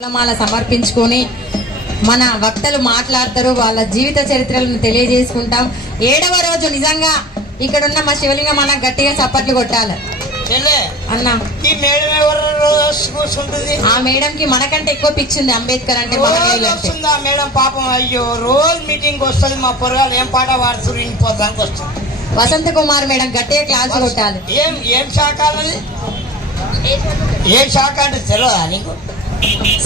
పూలమాల సమర్పించుకొని మన వక్తలు మాట్లాడతారు వాళ్ళ జీవిత చరిత్రలను తెలియజేసుకుంటాం. ఏడవ రోజు నిజంగా ఇక్కడ ఉన్న మా శివలింగం మన గట్టిగా చప్పట్లు కొట్టాలి. అన్న. ఆ మేడం కి మనకంటే ఎక్కువ పిచ్చింది అంబేద్కర్ అంటే వస్తుంది ఆ మేడం పాపం? అయ్యో రోజు మీటింగ్ వస్తుంది మా పొరగాలు ఏం పాట పాడుతున్నారు ఇంటిపోతానికి వస్తుంది వసంత. కుమార్ మేడం గట్టిగా క్లాస్ కొట్టాలి. ఏం ఏం శాఖ ఏం శాఖ అంటే తెలియదా నీకు?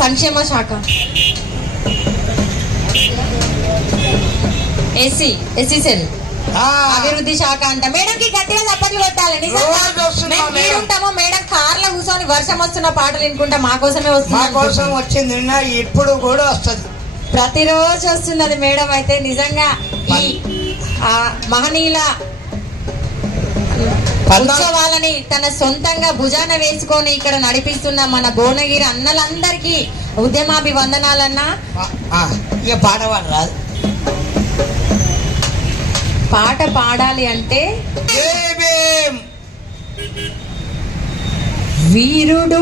సంక్షేమ శాఖ. SC SC cell. అభివృద్ధి శాఖ అంట. మేడం కి గట్టిగా చప్పట్లు కొట్టాలి మేము మేడం. ఉంటామో మేడం కార్లో కూర్చొని వర్షం వస్తున్న పాటలు వినుకుంటా మా కోసమే వస్తుంది కోసం వచ్చింది ఇప్పుడు కూడా వస్తుంది. ప్రతిరోజు వస్తున్నది మేడం అయితే నిజంగా ఈ మహనీయుల ఉత్సవాలని తన సొంతంగా భుజాన వేసుకొని ఇక్కడ నడిపిస్తున్న మన భువనగిరి అన్నలందరికీ ఉద్యమాభివందనాలన్నా. ఇక పాట రాదు పాట పాడాలి అంటే. వీరుడు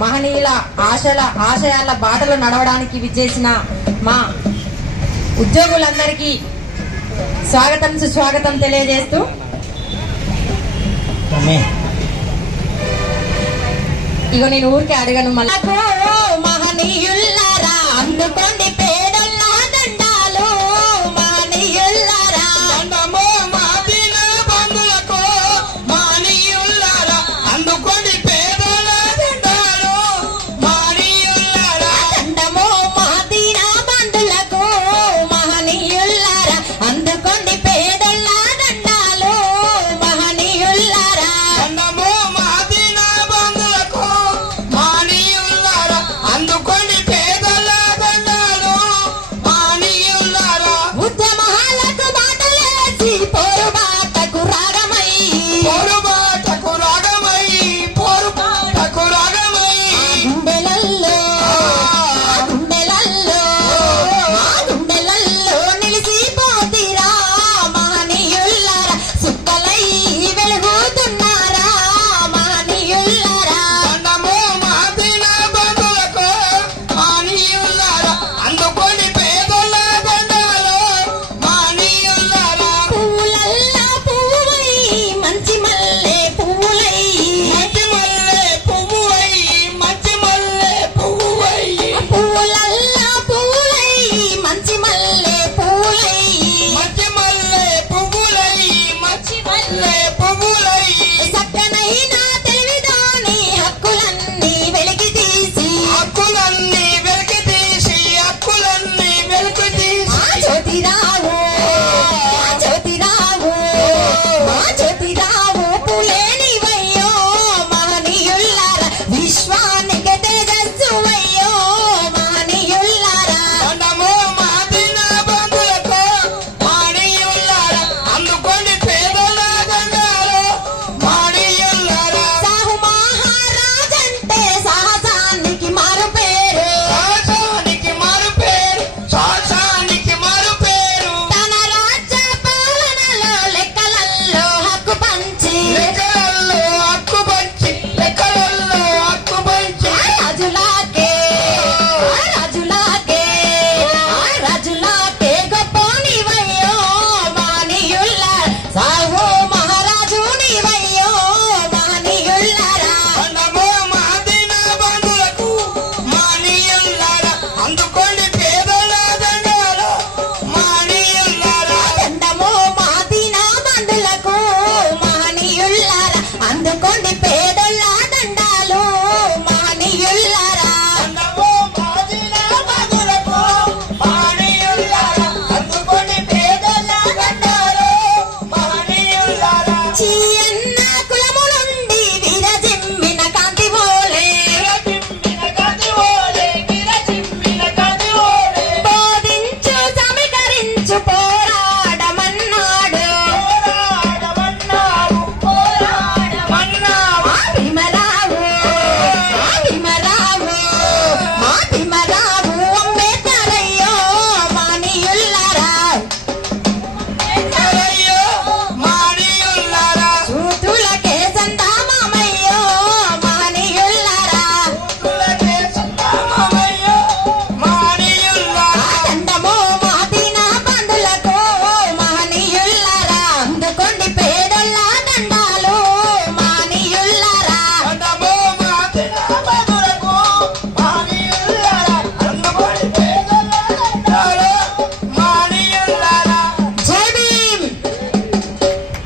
మహనీయుల ఆశల ఆశయాల బాటలో నడవడానికి విచ్చేసిన మా ఉద్యోగులందరికీ స్వాగతం సుస్వాగతం తెలియజేస్తూ. ఇగో నేను ఊరికే అడగను మళ్ళీ మహనీయుల్లారా అందుకోండి